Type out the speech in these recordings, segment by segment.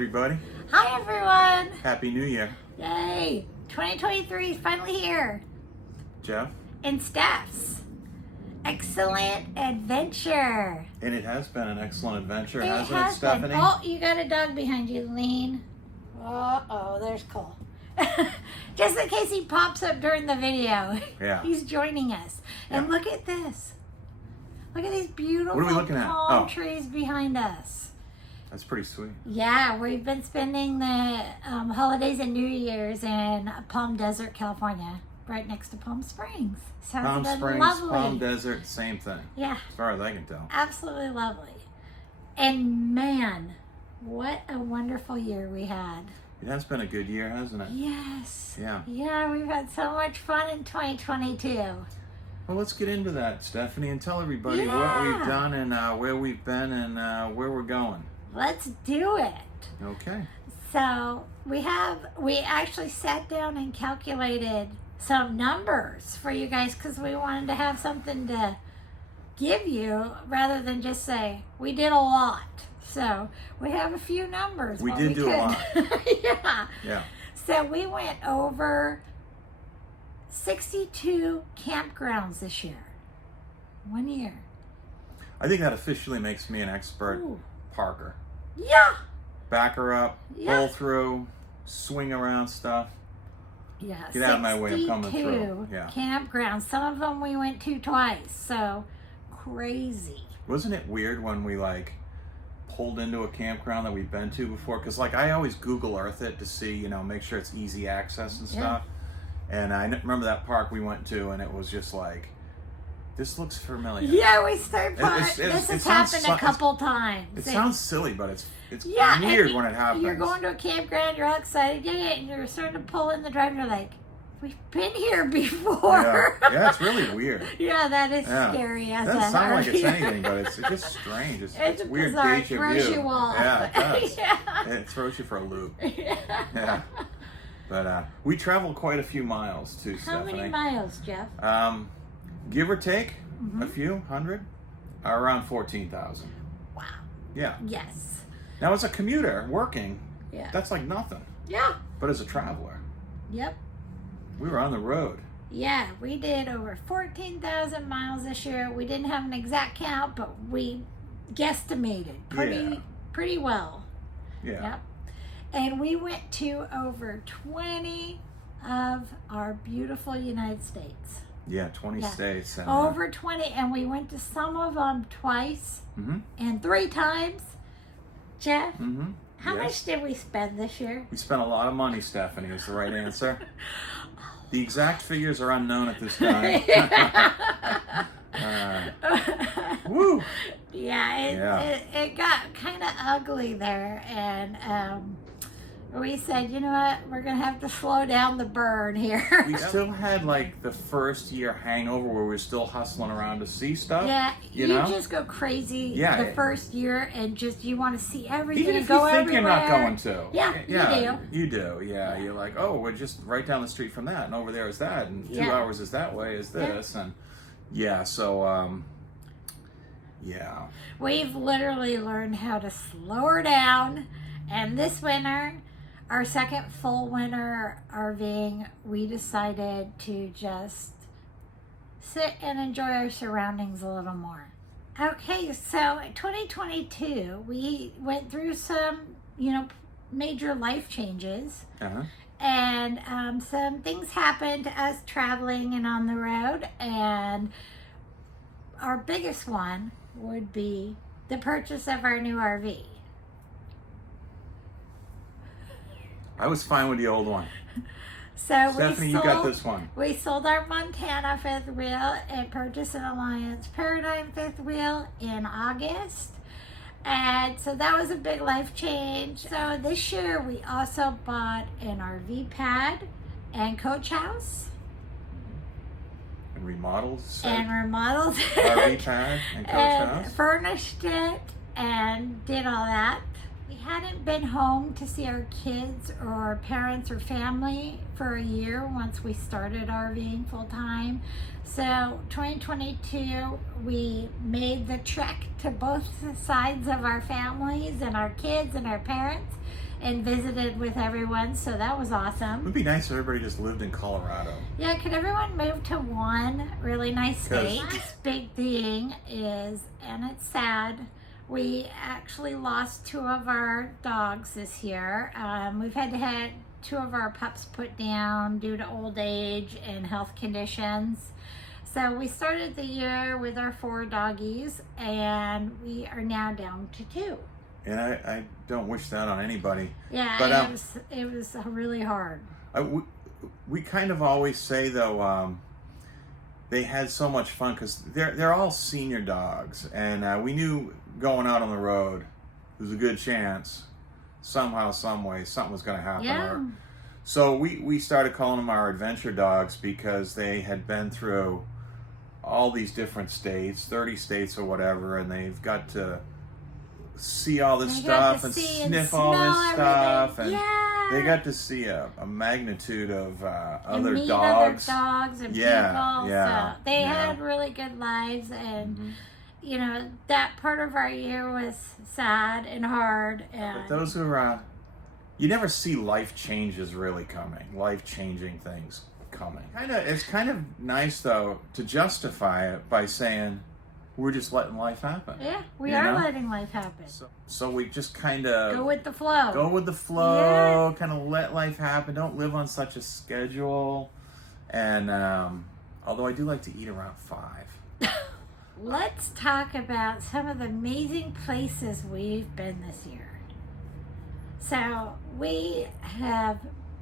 everybody. Hi, everyone. Happy New Year. Yay. 2023 is finally here. Jeff. And Steph's excellent adventure. And it has been an excellent adventure, It hasn't has it, Stephanie? been. Oh, you got a dog behind you, Lean. Uh-oh, there's Cole. Just in case he pops up during the video. Yeah. He's joining us. And Yeah. look at this. Look at these beautiful What are we looking at? palm Oh. trees behind us. That's pretty sweet. Yeah, we've been spending the holidays and New Year's in Palm Desert, California, right next to Palm Springs. So Palm it's been Springs, lovely. Palm Desert, same thing, Yeah, as far as I can tell. absolutely lovely. And man, what a wonderful year we had. It has been a good year, hasn't it? Yes. Yeah. Yeah, we've had so much fun in 2022. Well, let's get into that, Stephanie, and tell everybody what Yeah. we've done and where we've been and where we're going. Let's do it. Okay. So we actually sat down and calculated some numbers for you guys because we wanted to have something to give you rather than just say we did a lot. So we have a few numbers. We what did do a could. lot. Yeah. Yeah. So we went over 62 campgrounds this year. 1 year. I think that officially makes me an expert Ooh. parker. Yeah. Back her up, Yeah. pull through, swing around stuff. Yeah. Get out of my way, I'm coming 62 through. Yeah. campgrounds. Some of them we went to twice. So crazy. Wasn't it weird when we pulled into a campground that we've been to before? Because I always Google Earth it to see, make sure it's easy access and Yeah. stuff. And I remember that park we went to, and it was just like, this looks familiar. Yeah, we started. It's- This has sounds happened so- a couple times. It sounds silly, but it's yeah, and weird when it happens. You're going to a campground, you're all excited, and you're starting to pull in the drive, and you're like, we've been here before. Yeah, it's really weird. Yeah, that is Yeah. scary. As Doesn't an sound like it's RVer. anything, but it's just strange. It's weird bizarre. It deja throws vu. you off. Yeah, it does. Yeah. It throws you for a loop. Yeah. Yeah. But we traveled quite a few miles too, How Stephanie. many miles, Jeff? Give or take, Mhm. a few hundred, around 14,000. Wow. Yeah. Yes. Now, as a commuter working, Yeah. that's like nothing. Yeah. But as a traveler, Yep. we were on the road. Yeah, we did over 14,000 miles this year. We didn't have an exact count, but we guesstimated pretty well. Yeah. Yep. And we went to over 20 of our beautiful United States. Yeah, 20 Yeah. states. And, Over 20, and we went to some of them twice Mm-hmm. and 3 times. Jeff, Mm-hmm. how much did we spend this year? We spent a lot of money, Stephanie, is the right answer. The exact figures are unknown at this time. Woo! Yeah, it got kind of ugly there, and we said, you know what, we're gonna have to slow down the burn here. We still had the first year hangover where we were still hustling around to see stuff. Yeah, you you know? just go crazy Yeah. the first year, and just you want to see everything, Even and if go you think everywhere. you're not going to. Yeah, you do. You do, yeah. You're like, oh, we're just right down the street from that, and over there is that, and 2 Yeah. hours is that way is this, and yeah, so, yeah. We've literally learned how to slow her down, and this winter, our second full winter RVing, we decided to just sit and enjoy our surroundings a little more. Okay, so in 2022, we went through some, major life changes. Uh-huh. And some things happened to us traveling and on the road. And our biggest one would be the purchase of our new RV. I was fine with the old one. So Stephanie, you got this one. We sold our Montana fifth wheel and purchased an Alliance Paradigm fifth wheel in August. And so that was a big life change. So this year we also bought an RV pad and coach house. And remodeled, And remodeled RV it. pad and coach And house. furnished it and did all that. We hadn't been home to see our kids or parents or family for a year once we started RVing full time. So 2022, we made the trek to both sides of our families and our kids and our parents. and visited with everyone, so that was It awesome. would be nice if everybody just lived in Colorado. Yeah, could everyone move to one really nice state? 'Cause- Last big thing is, and it's sad, we actually lost 2 of our dogs this year. We've had to have 2 of our pups put down due to old age and health conditions. So we started the year with our 4 doggies, and we are now down to 2. And I don't wish that on anybody. Yeah, But, it was really hard. We kind of always say, though, they had so much fun because they're all senior dogs. And we knew going out on the road, there was a good chance somehow, some way, something was going to happen. Yeah. So we started calling them our adventure dogs because they had been through all these different states, 30 states or whatever, and they've got to see all this They got stuff to and see and sniff all this smell stuff, everything. and Yeah. they got to see a magnitude of And other meet dogs. other dogs and Yeah, people. yeah, So they yeah. had really good lives, and Mhm. you know, that part of our year was sad and hard. And But those are, you never see life changes really coming, life-changing things coming. It's kind of nice, though, to justify it by saying, we're just letting life happen. yeah, we You are know? letting life happen. So we just kind of Go with the flow. go with the flow, kind of let life happen. Don't live on such a schedule. And although I do like to eat around 5. Let's talk about some of the amazing places we've been this year. So we have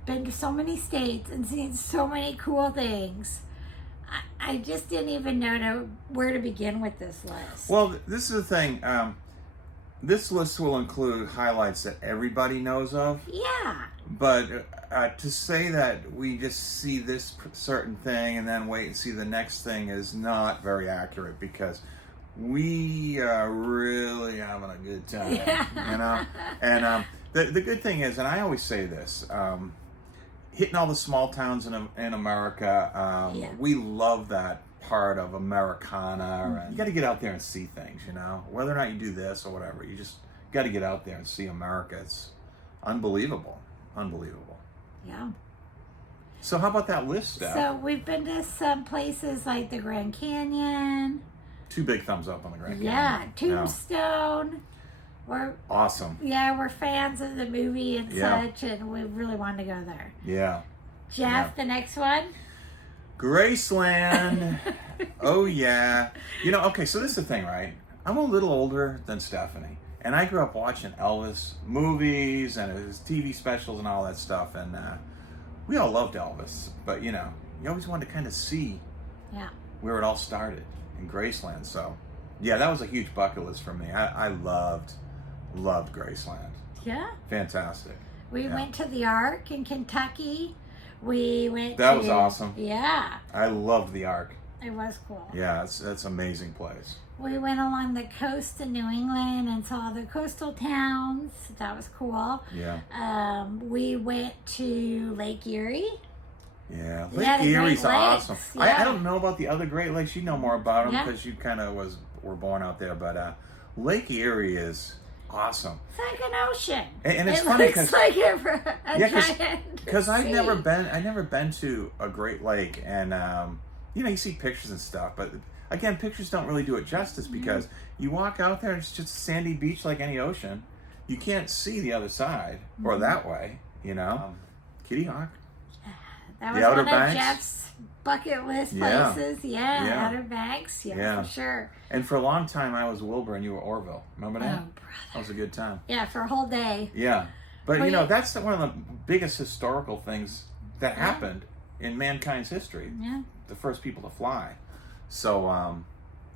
been to so many states and seen so many cool things. I just didn't even know where to begin with this list. Well, this is the thing. This list will include highlights that everybody knows of. Yeah. But to say that we just see this certain thing and then wait and see the next thing is not very accurate, because we are really having a good time, you know? And the good thing is, and I always say this, hitting all the small towns in America, Yeah. we love that part of Americana. You got to get out there and see things, you know? Whether or not you do this or whatever, you just got to get out there and see America. It's unbelievable. Unbelievable. Yeah. So how about that list, Steph? So we've been to some places like the Grand Canyon. 2 big thumbs up on the Grand Yeah. Canyon. Tombstone. We're Awesome. we're fans of the movie and Yeah. such, and we really wanted to go there. Yeah. Jeff, Yeah. the next one. Graceland. Oh, yeah. You know, okay, so this is the thing, right? I'm a little older than Stephanie. And I grew up watching Elvis movies and his TV specials and all that stuff. And we all loved Elvis. But, you know, you always wanted to kind of see Yeah. where it all started in Graceland. So, yeah, that was a huge bucket list for me. I loved Graceland. Yeah. Fantastic. We Yeah. went to the Ark in Kentucky. We went That to... was awesome. Yeah. I loved the Ark. It was cool. Yeah, that's an amazing place. We went along the coast in New England and saw the coastal towns. That was cool. Yeah. We went to Lake Erie. Yeah, Yeah, Lake the Great Erie's awesome. Lakes, I yeah. don't know about the other Great Lakes. You know more about them Yeah. because you kind of were born out there. But Lake Erie is awesome. It's like an ocean. And it's it funny looks 'cause- like a Yeah, giant because I've sea. never been to a Great Lake, and you know, you see pictures and stuff, but again, pictures don't really do it justice, because you walk out there and it's just a sandy beach like any ocean. You can't see the other side or that way, you know. Kitty Hawk. That the was Outer one Banks? of Jeff's bucket list Yeah. places. Yeah, Yeah. Outer Banks. Yeah, Yeah. for sure. And for a long time, I was Wilbur and you were Orville. Remember Oh, that? brother. That was a good time. Yeah, for a whole day. Yeah. But, Well, you know, you- that's one of the biggest historical things that happened in mankind's history. Yeah. The first people to fly. So,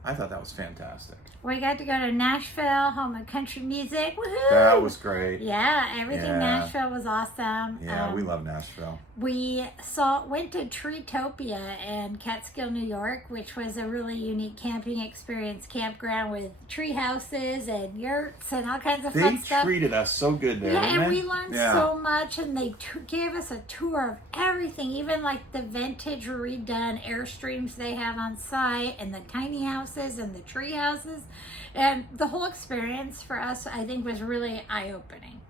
I thought that was fantastic. We got to go to Nashville, home of country music. Woohoo! That was great. Yeah, everything Yeah. Nashville was awesome. Yeah, we love Nashville. We went to Treetopia in Catskill, New York, which was a really unique camping experience, campground with tree houses and yurts and all kinds of They fun stuff. treated us so good there, Yeah, didn't and they? we learned Yeah. so much, and they gave us a tour of everything, even like the vintage redone Airstreams they have on site, and the tiny houses and the tree houses. And the whole experience for us, I think, was really eye-opening.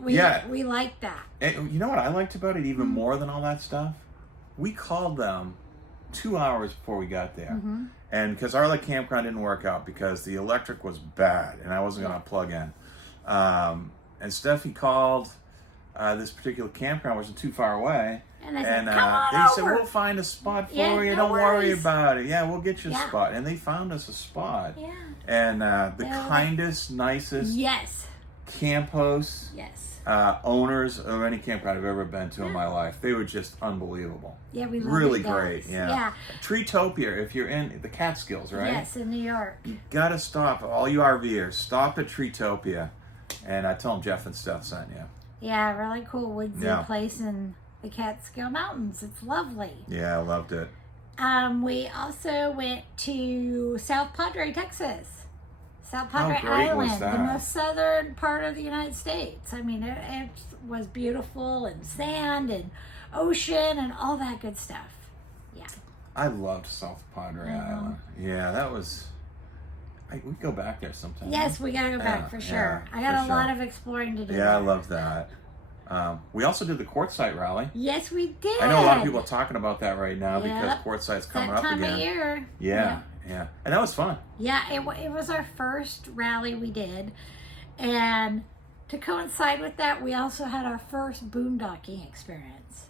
We liked that. And you know what I liked about it even Mm-hmm. more than all that stuff? We called them 2 hours before we got there. Mm-hmm. And because our like campground didn't work out because the electric was bad and I wasn't Yeah. going to plug in. And Steffi called this particular campground, which was too far away. And they said, come on they over. said, we'll find a spot for Yeah, you. no Don't worry worries. about it. Yeah, we'll get you a Yeah. spot. And they found us a spot. Yeah. And the They were like- kindest, nicest Yes. camp hosts, Yes. owners of any campground I've ever been to in my life. They were just unbelievable. Yeah, we love Really it, guys. great. Yeah. Treetopia, if you're in the Catskills, right? Yes, in New York. You gotta stop. All you RVers, stop at Treetopia. And I tell them Jeff and Steph sent you. Yeah, really cool woodsy Yeah. place in the Catskill Mountains. It's lovely. Yeah, I loved it. We also went to South Padre, Texas. South Padre great was Island, the that? most southern part of the United States. I mean, it was beautiful, and sand and ocean and all that good stuff. Yeah. I loved South Padre Island. Yeah, that was... we go back there sometime. Yes, we gotta go back Yeah, for sure. yeah, I got for a lot sure. of exploring to do. Yeah, I there. love that. We also did the Quartzsite rally. Yes, we did. I know a lot of people are talking about that right now because Yep. Quartzsite's coming that up time again. of year. Yeah. And that was fun. Yeah, it was our first rally we did. And to coincide with that, we also had our first boondocking experience.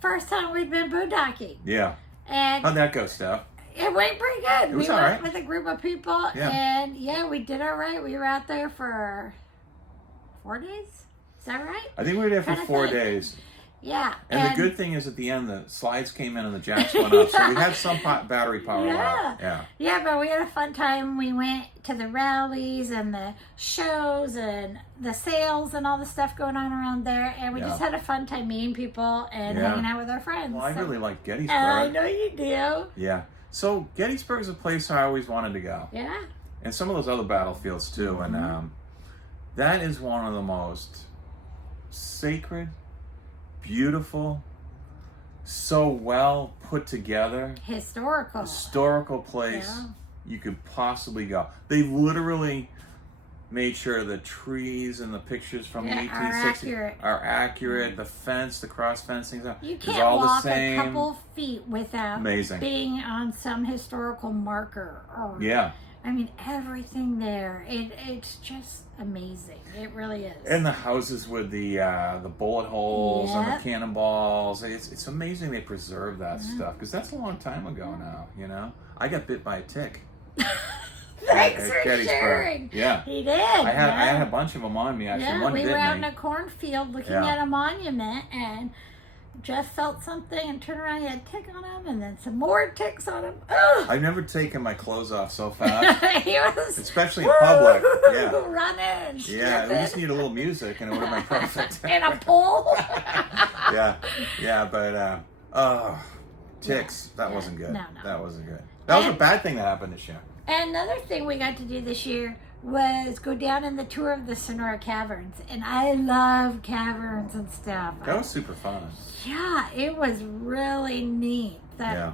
First time we'd been boondocking. Yeah. And How'd that go, Steph? it went pretty good. It was we all went right. with a group of people, Yeah. and yeah, we did all right. We were out there for 4 days. Is that right? I think we were there for Kinda 4 thing. days. Yeah. And the good thing is at the end, the slides came in and the jacks went up. So we had some battery power left. Yeah. Yeah, but we had a fun time. We went to the rallies and the shows and the sales and all the stuff going on around there. And we just had a fun time meeting people and Yeah. hanging out with our friends. Well, I So- really like Gettysburg. I know you do. Yeah. So Gettysburg is a place I always wanted to go. Yeah. And some of those other battlefields too. Mm-hmm. And that is one of the most sacred, beautiful, so well put together, historical place Yeah. you could possibly go. They literally made sure the trees and the pictures from the Yeah, are 1860s accurate. are accurate. The fence, the cross fencing, You is can't all the walk same. a couple feet without Amazing. being on some historical marker. Or, Yeah. I mean, everything there. It's just amazing. It really is. And the houses with the bullet holes and Yep. the cannonballs. It's amazing they preserve that stuff because that's a long time ago now. You know, I got bit by a tick. Thanks at for Gettysburg. sharing. Yeah. He did. I had a bunch of them on me actually. Yeah, One we bit were out in me. a cornfield looking Yeah. at a monument, and Jeff felt something and turned around. He had a tick on him, and then some more ticks on him. Ugh. I've never taken my clothes off so fast, He was especially in public. Yeah. running and Yeah, we just stripping. need a little music and it would have been perfect. And a pole. yeah, but ticks. That wasn't good. No. That wasn't good. That was a bad thing that happened this year. And another thing we got to do this year was go down in the tour of the Sonora Caverns. And I love caverns and stuff. That was super fun. Yeah, it was really neat. Yeah.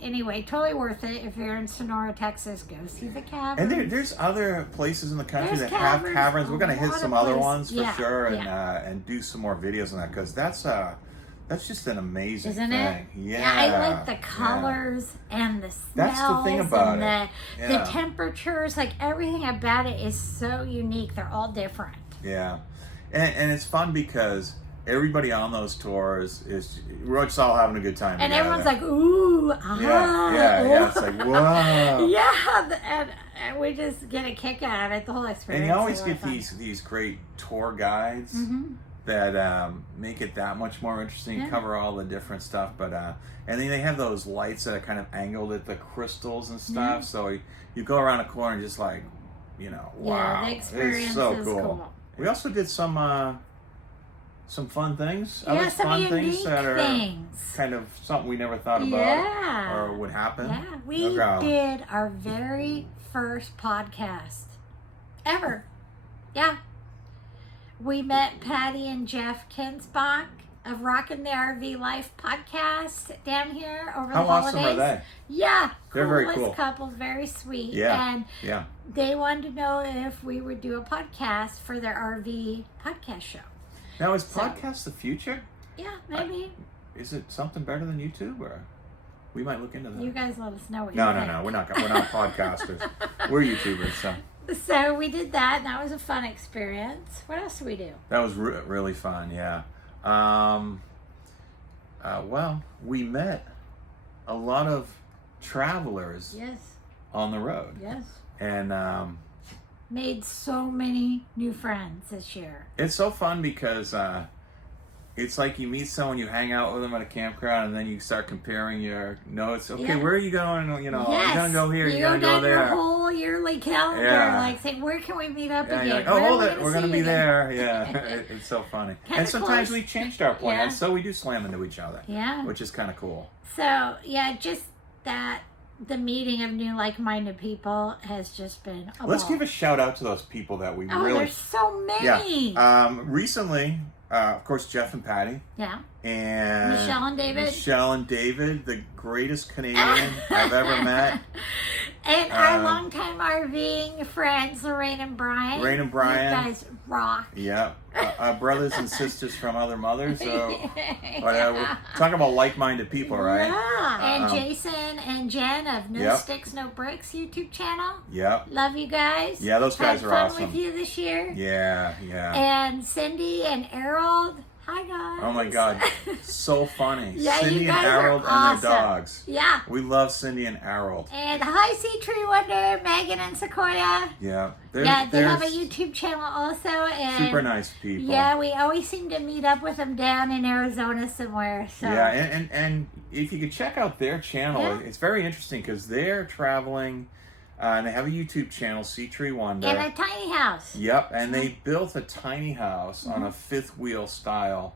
Anyway, totally worth it. If you're in Sonora, Texas, go see the caverns. And there's other places in the country There's that have caverns, caverns. We're gonna a hit lot some of other places. ones for Yeah, sure, and do some more videos on that because that's just an amazing Isn't thing. it? Yeah, I like the colors and the smells. That's the thing about and it. The Yeah. temperatures, like everything about it is so unique. They're all different. Yeah, and it's fun because everybody on those tours we're just all having a good time. And together. everyone's like, ooh, ah. Yeah. It's like, whoa. Yeah, and we just get a kick out of it, the whole experience. And you always is a lot get of fun. these great tour guides that make it that much more interesting. Yeah. Cover all the different stuff, but and then they have those lights that are kind of angled at the crystals and stuff. Yeah. So you go around a corner and just like, wow, the experience it's so is cool. We also did some fun things. Yeah, Other some fun unique things that are things. kind of something we never thought about Yeah. or would happen. Yeah, we Okay. did our very first podcast ever. Yeah. We met Patty and Jeff Kinsbach of Rockin' the RV Life podcast down here over the How holidays. awesome are they? Yeah, They're very coolest cool. couple, very sweet. Yeah, And yeah. they wanted to know if we would do a podcast for their RV podcast show. Now, is podcast the future? Yeah, maybe. Is it something better than YouTube, or we might look into that? You guys let us know what you No, think. we're not podcasters. We're YouTubers, so So we did that, and that was a fun experience. What else did we do? that was really fun. Yeah. Well, we met a lot of travelers Yes, on the road, yes. and Made so many new friends this year. it's so fun because it's like you meet someone, you hang out with them at a campground, and then you start comparing your notes. Okay, Yeah. where are you going? You know, Yes. you're gonna go here. You You're go gonna go down your there. whole yearly calendar, Yeah. like saying, where can we meet up Yeah, again? you're like, oh, Where are hold we it. We're gonna see be again?" there. Yeah, it's so funny. Kinda And sometimes close. we changed our plans, Yeah. so we do slam into each other, Yeah. which is kind of cool. So, yeah, just that the meeting of new like-minded people has just been a Let's ball. give a shout out to those people that we Oh, really. there's so many. Yeah. Recently, of course, Jeff and Patty. Yeah. And Michelle and David. Michelle and David, the greatest Canadian I've ever met. And our longtime RVing friends, Lorraine and Brian. Lorraine and Brian. You guys rock. Yeah. Brothers and sisters from other mothers. So, Yeah. we're talking about like-minded people, right? Yeah. And Jason and Jen of No Yep. Sticks, No Bricks YouTube channel. Yep. Love you guys. Yeah, those guys Had are fun awesome. with you this year. Yeah, yeah. And Cindy and Harold. Hi, guys. Oh my God, so funny. Yeah, Cindy you and guys are Harold and awesome. their dogs. Yeah. We love Cindy and Harold. And hi, Sea Tree Wonder, Megan and Sequoia. Yeah. They have a YouTube channel also. And super nice people. yeah, we always seem to meet up with them down in Arizona somewhere. So. Yeah, and if you could check out their channel, Yeah. it's very interesting because they're traveling, and they have a YouTube channel, Sea Tree Wonder. In a tiny house. Yep, and they built a tiny house on a fifth wheel style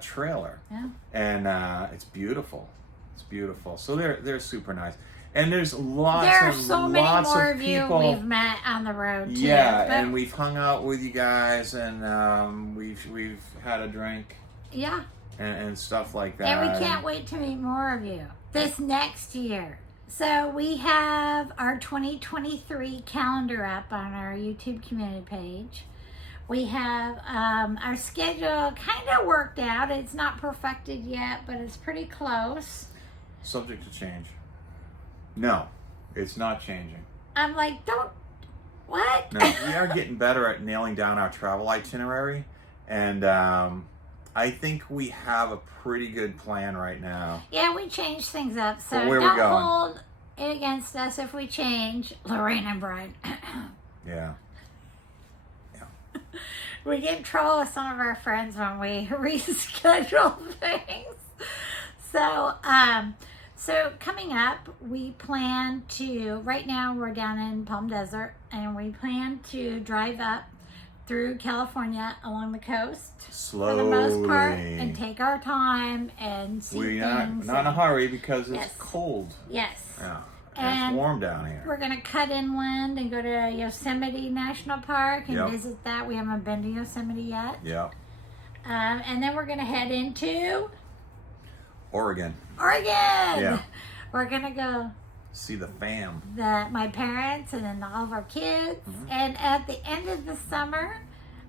trailer. Yeah. And it's beautiful. It's beautiful. So they're super nice. And there's lots There are and so many lots more of of you people. we've met on the road too. Yeah, But- and we've hung out with you guys, and we've had a drink yeah, and stuff like that. and we can't wait to meet more of you this next year. So we have our 2023 calendar up on our YouTube community page. We have our schedule kind of worked out. It's not perfected yet, but it's pretty close. Subject to change. No, it's not changing. I'm like, don't, what? No, we are getting better at nailing down our travel itinerary, and I think we have a pretty good plan right now. Yeah, we changed things up, so But where we don't going? hold it against us if we change. Lorraine and Brian. Yeah. We get in trouble with some of our friends when we reschedule things. So coming up, we plan to, right now we're down in Palm Desert, and we plan to drive up through California along the coast Slowly. for the most part and take our time and see We're things. not in a hurry because it's Yes. cold. Yes. Yeah. And it's warm down here. We're going to cut inland and go to Yosemite National Park and Yep. visit that. We haven't been to Yosemite yet. Yeah. And then we're going to head into Oregon. Oregon. Yeah. We're going to go See the fam. my parents and then all of our kids. Mm-hmm. And at the end of the summer,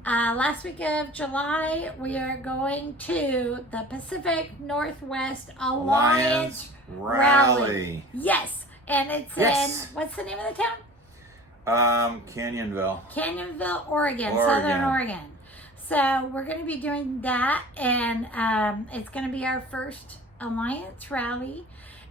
last week of July, we are going to the Pacific Northwest Alliance Rally. Yes. And it's Yes. in, what's the name of the town? Canyonville. Canyonville, Oregon, Oregon. Southern Oregon. So we're going to be doing that, and it's going to be our first Alliance rally,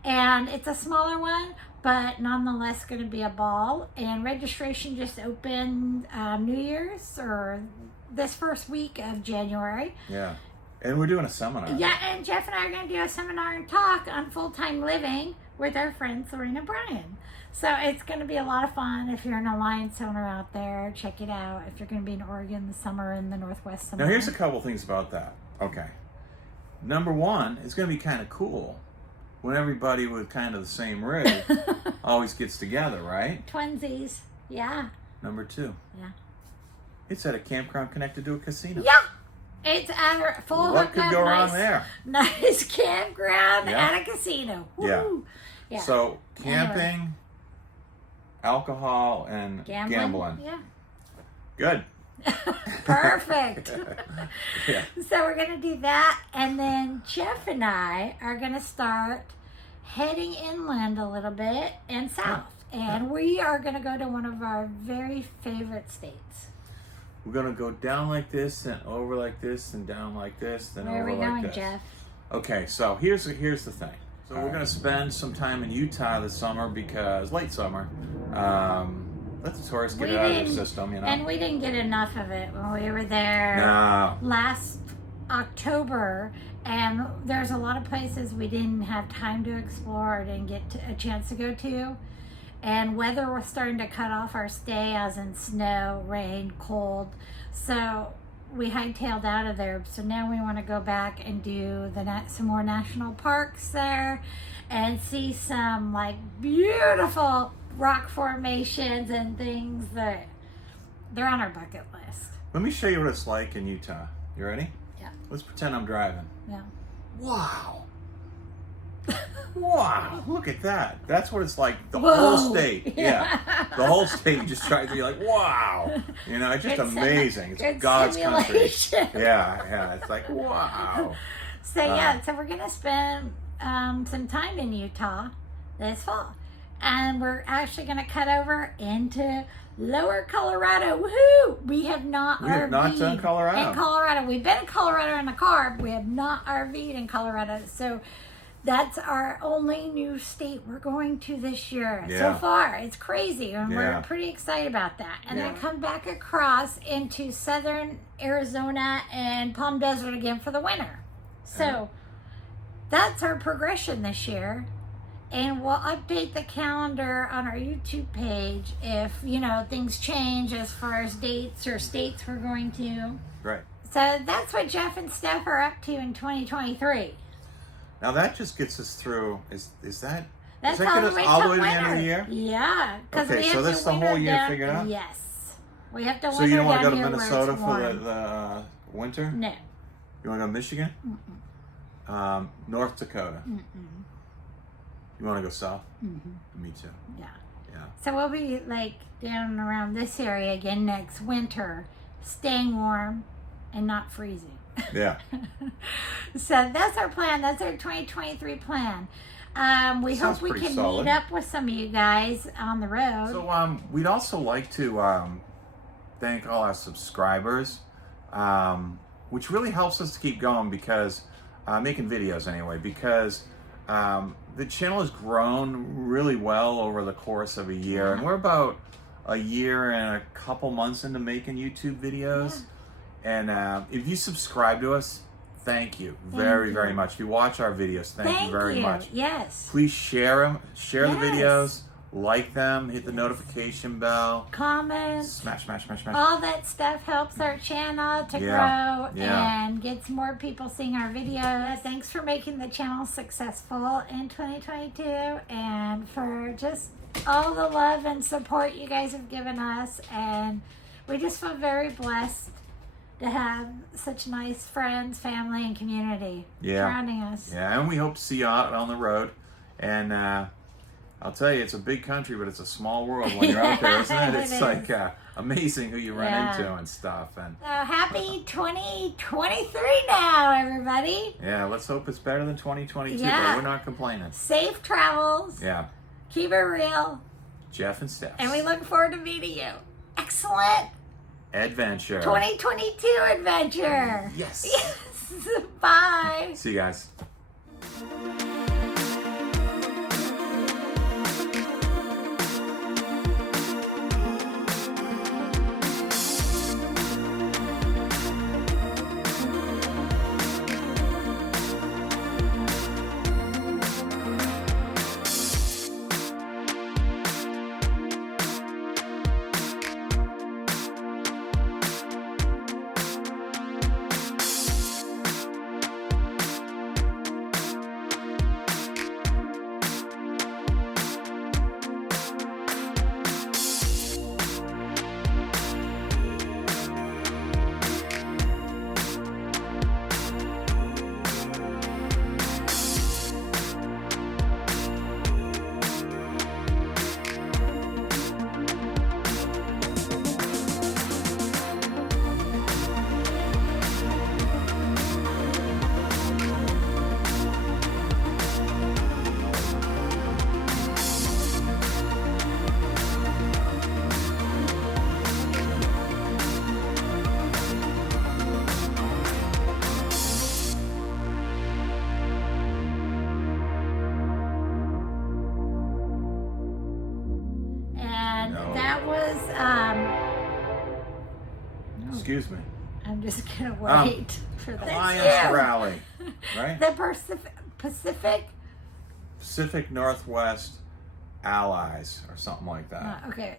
and it's a smaller one, but nonetheless going to be a ball. And registration just opened New Year's or this first week of January. Yeah. And we're doing a seminar. Yeah, and Jeff and I are going to do a seminar and talk on full-time living with our friends Lorraine and Brian. So it's going to be a lot of fun. If you're an Alliance owner out there, check it out. If you're going to be in Oregon this summer in the Northwest summer. Now, here's a couple things about that. Okay. Number one, it's going to be kind of cool when everybody with kind of the same rig always gets together, right? Twinsies. Yeah. Number two, Yeah. it's at a campground connected to a casino. Yeah. It's a full What hookup, could go wrong nice, there? nice campground Yeah. at a casino. Yeah. Woo. Yeah. So camping, alcohol, and gambling. Yeah. Good. Perfect. Yeah. So we're going to do that. And then Jeff and I are going to start heading inland a little bit and south. And we are going to go to one of our very favorite states. We're gonna go down like this and over like this and down like this, then Where are over we like going, this. Jeff? Okay, so here's the thing. So we're gonna spend some time in Utah this summer because late summer. Let the tourists get it out of their system, you know. And we didn't get enough of it when we were there last October. And there's a lot of places we didn't have time to explore or didn't get a chance to go to. And weather was starting to cut off our stay, as in snow, rain, cold. So we hightailed out of there. So now we want to go back and do some more national parks there and see some like beautiful rock formations and things that they're on our bucket list. Let me show you what it's like in Utah. You ready? Yeah. Let's pretend I'm driving. Yeah. Wow. Wow, look at that. That's what it's like. The Whoa. whole state. Yeah. The whole state just tries to be like, wow. You know, it's just amazing. It's good God's country. simulation. Yeah. It's like, wow. So so we're going to spend some time in Utah this fall. And we're actually going to cut over into Lower Colorado. Woohoo! We have not RV'd done Colorado. in Colorado. We've been in Colorado in the car, but we have not RV'd in Colorado. So that's our only new state we're going to this year. Yeah. So far, it's crazy, and Yeah. we're pretty excited about that. And Yeah. then come back across into southern Arizona and Palm Desert again for the winter. So that's our progression this year. And we'll update the calendar on our YouTube page if, things change as far as dates or states we're going to. Right. So that's what Jeff and Steph are up to in 2023. Now that just gets us through. Is that? That's does that get us all the way to the end of the year? Yeah. Okay, so that's the whole year figured out? Yes. We have to So winter you don't want to down go to here where Minnesota it's for warm. the winter? No. You want to go to Michigan? Mm-mm. North Dakota? Mm-mm. You want to go south? Mm-hmm. Me too. Yeah. Yeah. So we'll be like down around this area again next winter, staying warm and not freezing. Yeah. So that's our plan. That's our 2023 plan. We Sounds hope we pretty can solid. meet up with some of you guys on the road. So we'd also like to thank all our subscribers, which really helps us to keep going because making videos anyway. Because the channel has grown really well over the course of a year, and we're about a year and a couple months into making YouTube videos. Yeah. And if you subscribe to us, thank you very much. If you watch our videos, thank you very much. Yes. Please share them, share the Yes. videos, like them, hit the notification bell, Comments. smash. All that stuff helps our channel to Yeah. grow Yeah. and gets more people seeing our videos. Thanks for making the channel successful in 2022 and for just all the love and support you guys have given us. And we just feel very blessed to have such nice friends, family, and community surrounding us. Yeah, and we hope to see you out on the road. And I'll tell you, it's a big country, but it's a small world when you're out there, isn't it? It It's is. like amazing who you run into and stuff. And So happy 2023 now, everybody. yeah, let's hope it's better than 2022, Yeah. but we're not complaining. Safe travels. Yeah, Keep it real. Jeff and Steph. And we look forward to meeting you. Excellent Adventure. 2022 adventure. Yes. Yes. Bye. See you guys. Excuse me. I'm just gonna wait for the Alliance Rally, right? The Pacific. Pacific Northwest Allies or something like that. Okay.